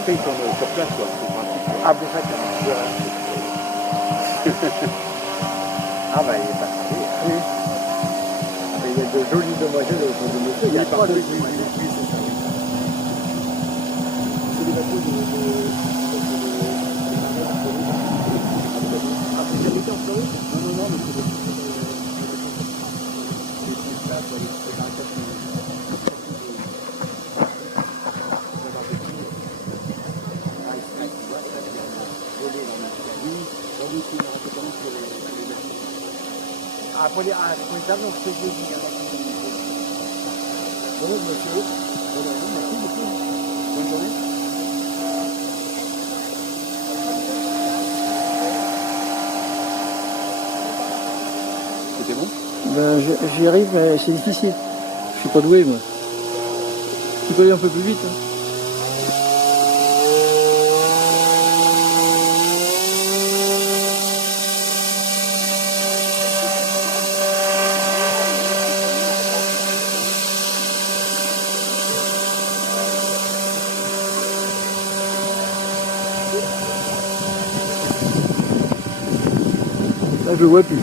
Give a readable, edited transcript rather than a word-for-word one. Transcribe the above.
après, ils sont sur place, quoi. C'est pratique. Ah, mais ça, voilà. Ah, bah, il est pas servi. Oui. Mais il y a de jolies demoiselles autour de monsieur. Il y a trois de demoiselles. Oui, c'est ça. C'est des bateaux de ah, c'est jamais été en Floride? Non, mais c'est des Ah, pour les avions, c'est des Bonjour, monsieur. Merci beaucoup. Bonne journée. C'était bon? Ben, j'y arrive, mais c'est difficile. Je suis pas doué, moi. Tu peux aller un peu plus vite. Hein. Là, je vois plus.